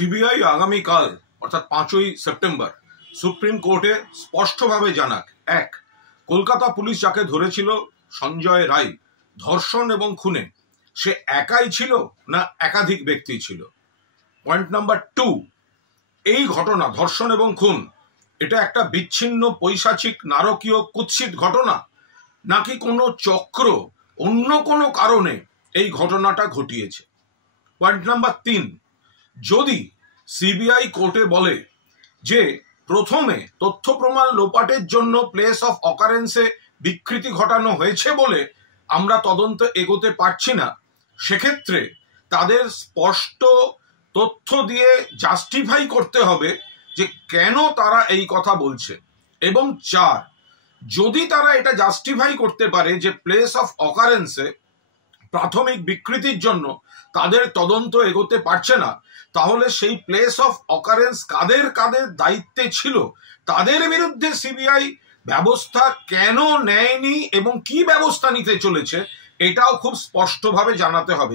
CBI আগামীকাল অর্থাৎ 5ই September supreme কোর্টে স্পষ্টভাবে জানাক, এক, কলকাতা পুলিশ যাকে ধরেছিল সঞ্জয় রায় ধর্ষণ এবং খুনে, সে একাই ছিল না একাধিক ব্যক্তি ছিল। পয়েন্ট নাম্বার 2, এই ঘটনা ধর্ষণ এবং খুন এটা একটা বিচ্ছিন্ন পৈশাচিক নারকীয় কুৎসিত ঘটনা, নাকি কোনো চক্র অন্য কোনো কারণে এই ঘটনাটা ঘটিয়েছে। পয়েন্ট নাম্বার 3, যদি সিবিআই কোর্টে বলে যে প্রথমে তথ্য প্রমাণ লোপাটের জন্য প্লেস অফ অকারেন্সে বিকৃতি ঘটানো হয়েছে বলে আমরা তদন্ত এগোতে পারছি না, সেক্ষেত্রে তাদের স্পষ্ট তথ্য দিয়ে জাস্টিফাই করতে হবে যে কেন তারা এই কথা বলছে। এবং 4, যদি তারা এটা জাস্টিফাই করতে পারে যে প্লেস অফ অকারেন্সে প্রাথমিক বিকৃতির জন্য তাদের তদন্ত এগোতে পারছে না, তাহলে সেই প্লেস অফ অকারেন্স কাদের কাদের দায়িত্বে ছিল তাদের বিরুদ্ধে সিবিআই ব্যবস্থা কেন নেয়নি এবং কি ব্যবস্থা নিতে চলেছে এটাও খুব স্পষ্টভাবে জানাতে হবে।